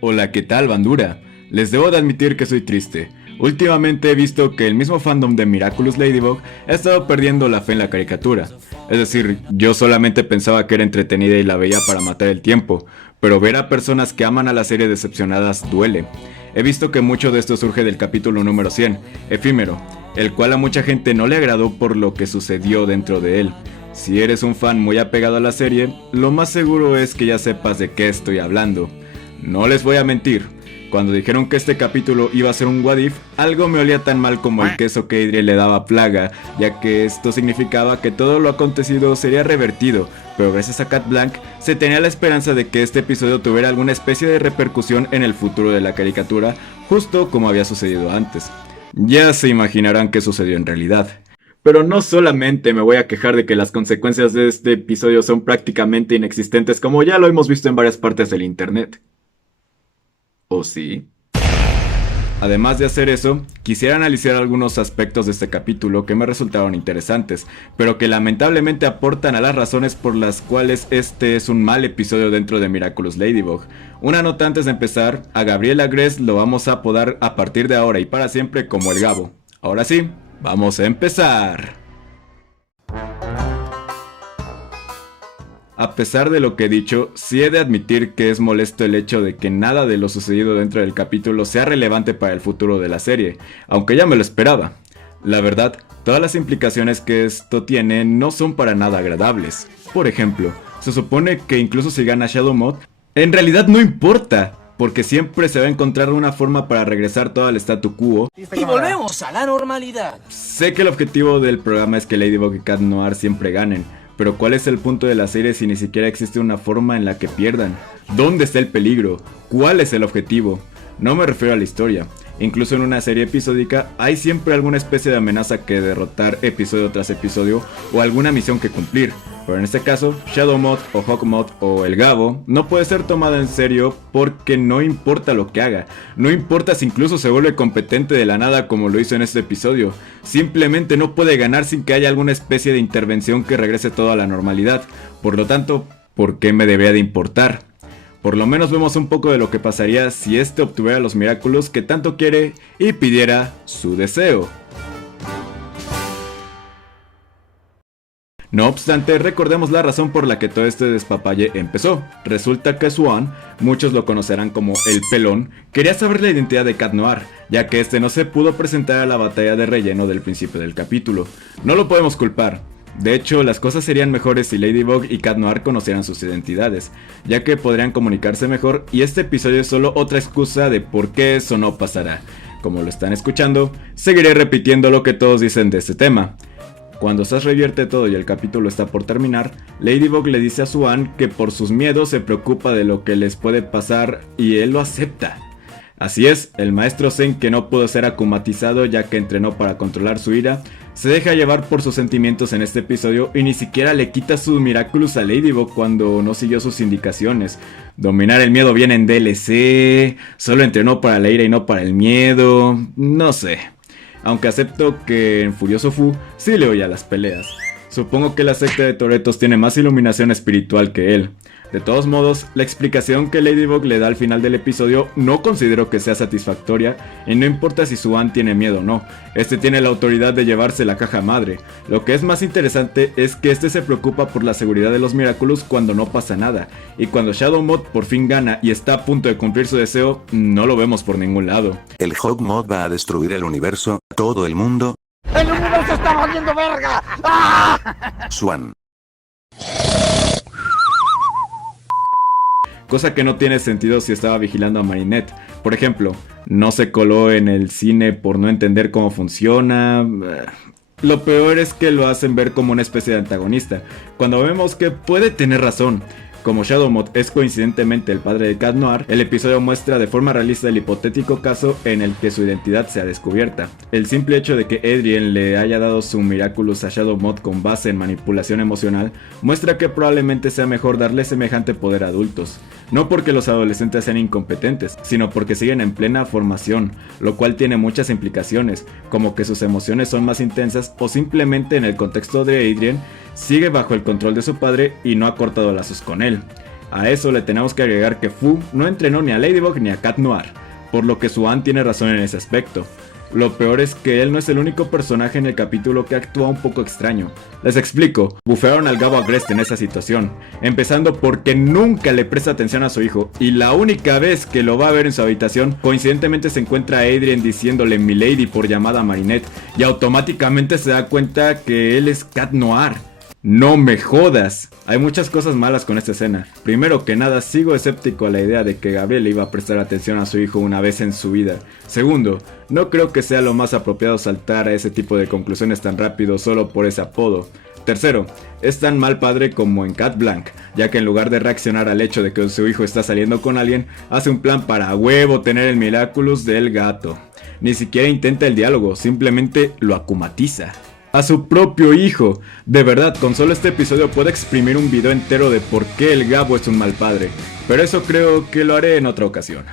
Hola, ¿qué tal, bandura? Les debo de admitir que soy triste. Últimamente he visto que el mismo fandom de Miraculous Ladybug ha estado perdiendo la fe en la caricatura. Es decir, yo solamente pensaba que era entretenida y la veía para matar el tiempo, pero ver a personas que aman a la serie decepcionadas duele. He visto que mucho de esto surge del capítulo número 100, Efímero, el cual a mucha gente no le agradó por lo que sucedió dentro de él. Si eres un fan muy apegado a la serie, lo más seguro es que ya sepas de qué estoy hablando. No les voy a mentir, cuando dijeron que este capítulo iba a ser un what if, algo me olía tan mal como el queso que Adrien le daba Plaga, ya que esto significaba que todo lo acontecido sería revertido, pero gracias a Cat Blanc se tenía la esperanza de que este episodio tuviera alguna especie de repercusión en el futuro de la caricatura, justo como había sucedido antes. Ya se imaginarán qué sucedió en realidad. Pero no solamente me voy a quejar de que las consecuencias de este episodio son prácticamente inexistentes, como ya lo hemos visto en varias partes del internet. ¿O sí? Además de hacer eso, quisiera analizar algunos aspectos de este capítulo que me resultaron interesantes, pero que lamentablemente aportan a las razones por las cuales este es un mal episodio dentro de Miraculous Ladybug. Una nota antes de empezar, a Gabriel Agreste lo vamos a apodar a partir de ahora y para siempre como el Gabo. Ahora sí, vamos a empezar. A pesar de lo que he dicho, sí he de admitir que es molesto el hecho de que nada de lo sucedido dentro del capítulo sea relevante para el futuro de la serie, aunque ya me lo esperaba. La verdad, todas las implicaciones que esto tiene no son para nada agradables. Por ejemplo, se supone que incluso si gana Shadowmoth, en realidad no importa, porque siempre se va a encontrar una forma para regresar todo al statu quo. Y volvemos a la normalidad. Sé que el objetivo del programa es que Ladybug y Cat Noir siempre ganen, pero ¿cuál es el punto de la serie si ni siquiera existe una forma en la que pierdan? ¿Dónde está el peligro? ¿Cuál es el objetivo? No me refiero a la historia. Incluso en una serie episódica hay siempre alguna especie de amenaza que derrotar episodio tras episodio o alguna misión que cumplir. Pero en este caso, Shadowmoth o Hawkmoth o el Gabo no puede ser tomado en serio porque no importa lo que haga. No importa si incluso se vuelve competente de la nada como lo hizo en este episodio. Simplemente no puede ganar sin que haya alguna especie de intervención que regrese todo a la normalidad. Por lo tanto, ¿por qué me debería de importar? Por lo menos vemos un poco de lo que pasaría si este obtuviera los Miraculous que tanto quiere y pidiera su deseo. No obstante, recordemos la razón por la que todo este despapalle empezó. Resulta que Swan, muchos lo conocerán como el Pelón, quería saber la identidad de Cat Noir, ya que este no se pudo presentar a la batalla de relleno del principio del capítulo. No lo podemos culpar. De hecho, las cosas serían mejores si Ladybug y Cat Noir conocieran sus identidades, ya que podrían comunicarse mejor y este episodio es solo otra excusa de por qué eso no pasará. Como lo están escuchando, seguiré repitiendo lo que todos dicen de este tema. Cuando Sash revierte todo y el capítulo está por terminar, Ladybug le dice a Swan que por sus miedos se preocupa de lo que les puede pasar y él lo acepta. Así es, el maestro Zen, que no pudo ser akumatizado ya que entrenó para controlar su ira, se deja llevar por sus sentimientos en este episodio y ni siquiera le quita sus Miraculous a Ladybug cuando no siguió sus indicaciones. Dominar el miedo viene en DLC, solo entrenó para la ira y no para el miedo, no sé. Aunque acepto que en Furioso Fu sí le oía las peleas. Supongo que la secta de Toretos tiene más iluminación espiritual que él. De todos modos, la explicación que Ladybug le da al final del episodio no considero que sea satisfactoria y no importa si Swan tiene miedo o no, este tiene la autoridad de llevarse la caja madre. Lo que es más interesante es que este se preocupa por la seguridad de los Miraculous cuando no pasa nada, y cuando Shadowmoth por fin gana y está a punto de cumplir su deseo, no lo vemos por ningún lado. El Hawkmoth va a destruir el universo, todo el mundo. ¡El universo está valiendo verga! ¡Ah! Swan. Cosa que no tiene sentido si estaba vigilando a Marinette. Por ejemplo, no se coló en el cine por no entender cómo funciona. Lo peor es que lo hacen ver como una especie de antagonista, cuando vemos que puede tener razón. Como Shadowmoth es coincidentemente el padre de Cat Noir, el episodio muestra de forma realista el hipotético caso en el que su identidad sea descubierta. El simple hecho de que Adrien le haya dado su Miraculous a Shadowmoth con base en manipulación emocional muestra que probablemente sea mejor darle semejante poder a adultos. No porque los adolescentes sean incompetentes, sino porque siguen en plena formación, lo cual tiene muchas implicaciones, como que sus emociones son más intensas o simplemente en el contexto de Adrien, sigue bajo el control de su padre y no ha cortado lazos con él. A eso le tenemos que agregar que Fu no entrenó ni a Ladybug ni a Cat Noir, por lo que Swan tiene razón en ese aspecto. Lo peor es que él no es el único personaje en el capítulo que actúa un poco extraño. Les explico, bufearon al Gabo Agreste en esa situación, empezando porque nunca le presta atención a su hijo, y la única vez que lo va a ver en su habitación, coincidentemente se encuentra a Adrien diciéndole Milady por llamada a Marinette, y automáticamente se da cuenta que él es Cat Noir. No me jodas. Hay muchas cosas malas con esta escena. Primero que nada, sigo escéptico a la idea de que Gabriel iba a prestar atención a su hijo una vez en su vida. Segundo, no creo que sea lo más apropiado saltar a ese tipo de conclusiones tan rápido solo por ese apodo. Tercero, es tan mal padre como en Cat Blanc, ya que en lugar de reaccionar al hecho de que su hijo está saliendo con alguien, hace un plan para a huevo tener el Miraculous del gato. Ni siquiera intenta el diálogo, simplemente lo acumatiza. A su propio hijo. De verdad, con solo este episodio puedo exprimir un video entero de por qué el Gabo es un mal padre, pero eso creo que lo haré en otra ocasión.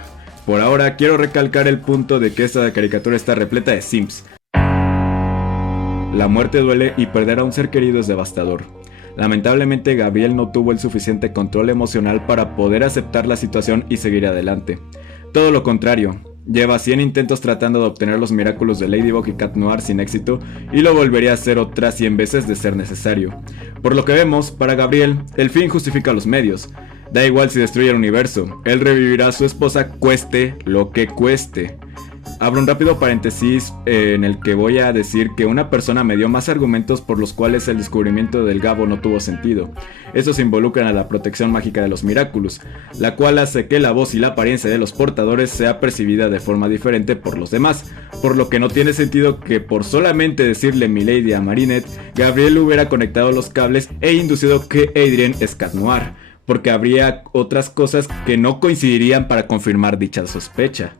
Por ahora quiero recalcar el punto de que esta caricatura está repleta de simps. La muerte duele y perder a un ser querido es devastador. Lamentablemente Gabriel no tuvo el suficiente control emocional para poder aceptar la situación y seguir adelante. Todo lo contrario. Lleva 100 intentos tratando de obtener los Miraculous de Ladybug y Cat Noir sin éxito, y lo volvería a hacer otras 100 veces de ser necesario. Por lo que vemos, para Gabriel, el fin justifica los medios. Da igual si destruye el universo, él revivirá a su esposa cueste lo que cueste. Abro un rápido paréntesis en el que voy a decir que una persona me dio más argumentos por los cuales el descubrimiento del Gabo no tuvo sentido. Estos involucran a la protección mágica de los Miraculous, la cual hace que la voz y la apariencia de los portadores sea percibida de forma diferente por los demás, por lo que no tiene sentido que por solamente decirle Milady a Marinette, Gabriel hubiera conectado los cables e inducido que Adrien es Cat Noir, porque habría otras cosas que no coincidirían para confirmar dicha sospecha.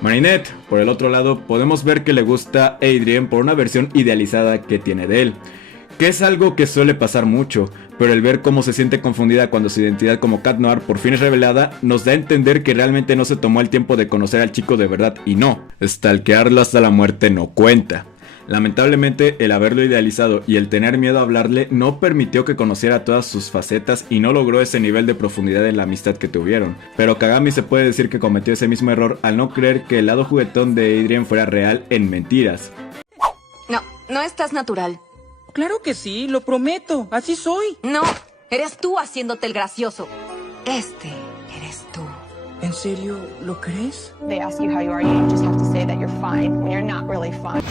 Marinette, por el otro lado, podemos ver que le gusta a Adrien por una versión idealizada que tiene de él, que es algo que suele pasar mucho, pero el ver cómo se siente confundida cuando su identidad como Cat Noir por fin es revelada, nos da a entender que realmente no se tomó el tiempo de conocer al chico de verdad y no, stalkearlo hasta la muerte no cuenta. Lamentablemente, el haberlo idealizado y el tener miedo a hablarle no permitió que conociera todas sus facetas y no logró ese nivel de profundidad en la amistad que tuvieron. Pero Kagami se puede decir que cometió ese mismo error al no creer que el lado juguetón de Adrien fuera real en mentiras. No estás natural. Claro que sí, lo prometo, así soy. No, eres tú haciéndote el gracioso. Este eres tú. ¿En serio lo crees? They ask you how you are, you just have to say that you're fine when you're not really fine.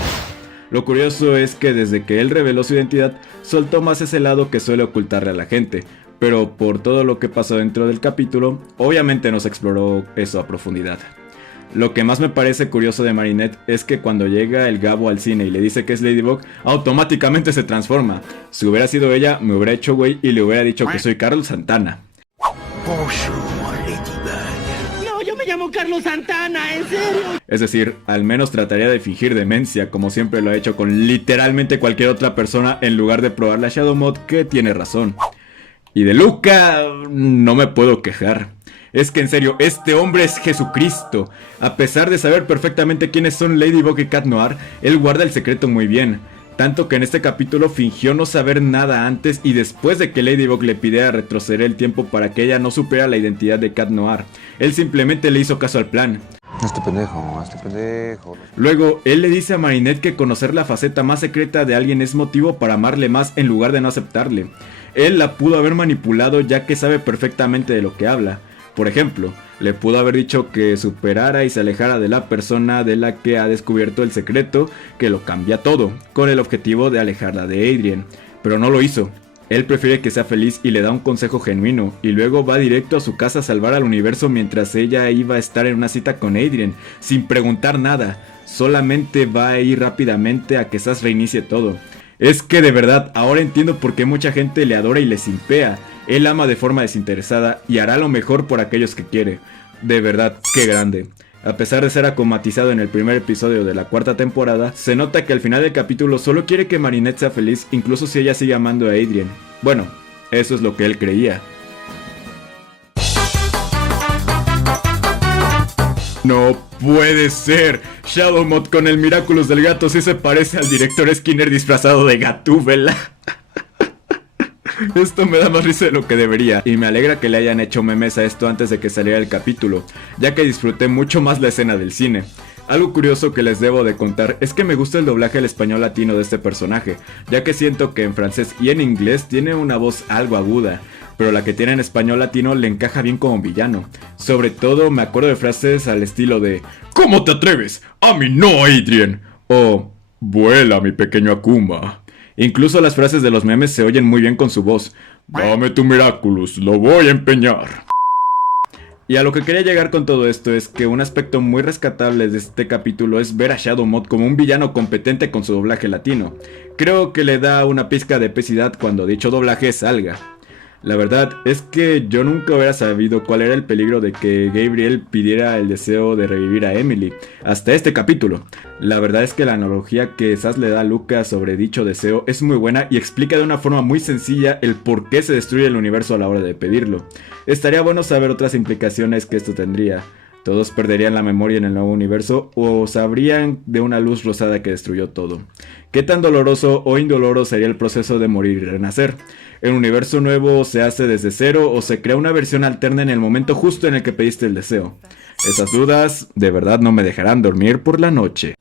Lo curioso es que desde que él reveló su identidad, soltó más ese lado que suele ocultarle a la gente, pero por todo lo que pasó dentro del capítulo, obviamente no se exploró eso a profundidad. Lo que más me parece curioso de Marinette es que cuando llega el Gabo al cine y le dice que es Ladybug, automáticamente se transforma. Si hubiera sido ella, me hubiera hecho güey y le hubiera dicho que soy Carlos Santana. Yo me llamo Carlos Santana, ¿en serio? Es decir, al menos trataría de fingir demencia, como siempre lo ha hecho con literalmente cualquier otra persona, en lugar de probar la Shadow Mod, que tiene razón. Y de Luca, no me puedo quejar. Es que en serio, este hombre es Jesucristo. A pesar de saber perfectamente quiénes son Ladybug y Cat Noir, él guarda el secreto muy bien. Tanto que en este capítulo fingió no saber nada antes y después de que Ladybug le pidiera retroceder el tiempo para que ella no supiera la identidad de Cat Noir. Él simplemente le hizo caso al plan. Hazte pendejo. Luego, él le dice a Marinette que conocer la faceta más secreta de alguien es motivo para amarle más en lugar de no aceptarle. Él la pudo haber manipulado ya que sabe perfectamente de lo que habla. Por ejemplo, le pudo haber dicho que superara y se alejara de la persona de la que ha descubierto el secreto, que lo cambia todo, con el objetivo de alejarla de Adrien, pero no lo hizo. Él prefiere que sea feliz y le da un consejo genuino, y luego va directo a su casa a salvar al universo mientras ella iba a estar en una cita con Adrien, sin preguntar nada, solamente va a ir rápidamente a que Sash reinicie todo. Es que de verdad, ahora entiendo por qué mucha gente le adora y le simpea. Él ama de forma desinteresada y hará lo mejor por aquellos que quiere. De verdad, qué grande. A pesar de ser acomatizado en el primer episodio de la 4ª temporada, se nota que al final del capítulo solo quiere que Marinette sea feliz, incluso si ella sigue amando a Adrien. Bueno, eso es lo que él creía. No puede ser. Shadow Mod con el Miraculous del gato sí se parece al director Skinner disfrazado de Gatúbela. Esto me da más risa de lo que debería, y me alegra que le hayan hecho memes a esto antes de que saliera el capítulo, ya que disfruté mucho más la escena del cine. Algo curioso que les debo de contar es que me gusta el doblaje al español latino de este personaje, ya que siento que en francés y en inglés tiene una voz algo aguda, pero la que tiene en español latino le encaja bien como villano. Sobre todo me acuerdo de frases al estilo de ¿cómo te atreves? ¡A mí no, Adrien! O vuela, mi pequeño Akuma. Incluso las frases de los memes se oyen muy bien con su voz. Dame tu Miraculous, lo voy a empeñar. Y a lo que quería llegar con todo esto es que un aspecto muy rescatable de este capítulo es ver a Shadow Mod como un villano competente con su doblaje latino. Creo que le da una pizca de epicidad cuando dicho doblaje salga. La verdad es que yo nunca hubiera sabido cuál era el peligro de que Gabriel pidiera el deseo de revivir a Emily, hasta este capítulo. La verdad es que la analogía que Sass le da a Lucas sobre dicho deseo es muy buena y explica de una forma muy sencilla el por qué se destruye el universo a la hora de pedirlo. Estaría bueno saber otras implicaciones que esto tendría. ¿Todos perderían la memoria en el nuevo universo o sabrían de una luz rosada que destruyó todo? ¿Qué tan doloroso o indoloro sería el proceso de morir y renacer? ¿El universo nuevo se hace desde cero o se crea una versión alterna en el momento justo en el que pediste el deseo? Esas dudas de verdad no me dejarán dormir por la noche.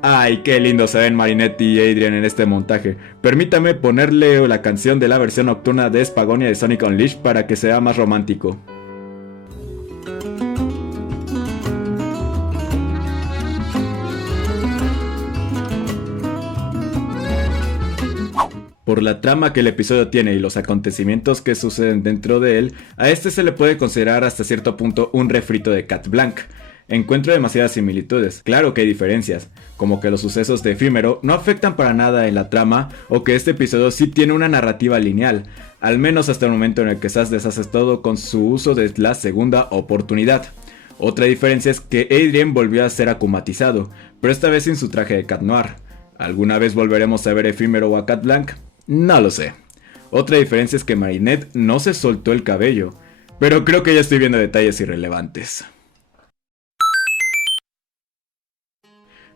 Ay, qué lindo se ven Marinette y Adrien en este montaje. Permítame ponerle la canción de la versión nocturna de Spagonia de Sonic Unleashed para que sea más romántico. Por la trama que el episodio tiene y los acontecimientos que suceden dentro de él, a este se le puede considerar hasta cierto punto un refrito de Cat Blanc. Encuentro demasiadas similitudes, claro que hay diferencias, como que los sucesos de Efímero no afectan para nada en la trama, o que este episodio sí tiene una narrativa lineal, al menos hasta el momento en el que Sass deshace todo con su uso de la segunda oportunidad. Otra diferencia es que Adrien volvió a ser akumatizado, pero esta vez sin su traje de Cat Noir. ¿Alguna vez volveremos a ver Efímero o a Cat Blanc? No lo sé. Otra diferencia es que Marinette no se soltó el cabello, pero creo que ya estoy viendo detalles irrelevantes.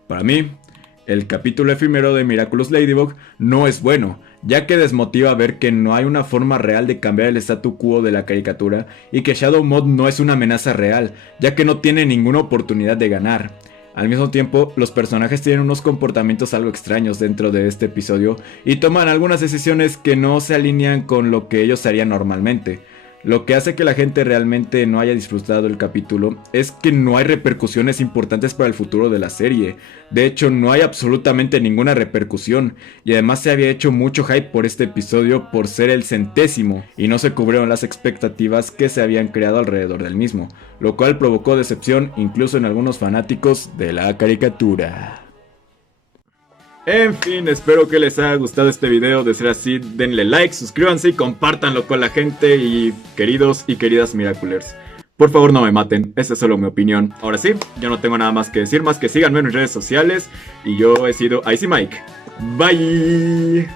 Para mí, el capítulo efímero de Miraculous Ladybug no es bueno, ya que desmotiva ver que no hay una forma real de cambiar el statu quo de la caricatura y que Shadow Mod no es una amenaza real, ya que no tiene ninguna oportunidad de ganar. Al mismo tiempo, los personajes tienen unos comportamientos algo extraños dentro de este episodio y toman algunas decisiones que no se alinean con lo que ellos harían normalmente. Lo que hace que la gente realmente no haya disfrutado el capítulo es que no hay repercusiones importantes para el futuro de la serie. De hecho, no hay absolutamente ninguna repercusión, y además se había hecho mucho hype por este episodio por ser el 100º, y no se cubrieron las expectativas que se habían creado alrededor del mismo, lo cual provocó decepción incluso en algunos fanáticos de la caricatura. En fin, espero que les haya gustado este video. De ser así, denle like, suscríbanse y compártanlo con la gente. Y queridos y queridas Miraculers, por favor no me maten, esa es solo mi opinión. Ahora sí, yo no tengo nada más que decir, más que síganme en mis redes sociales. Y yo he sido Icy Mike. Bye.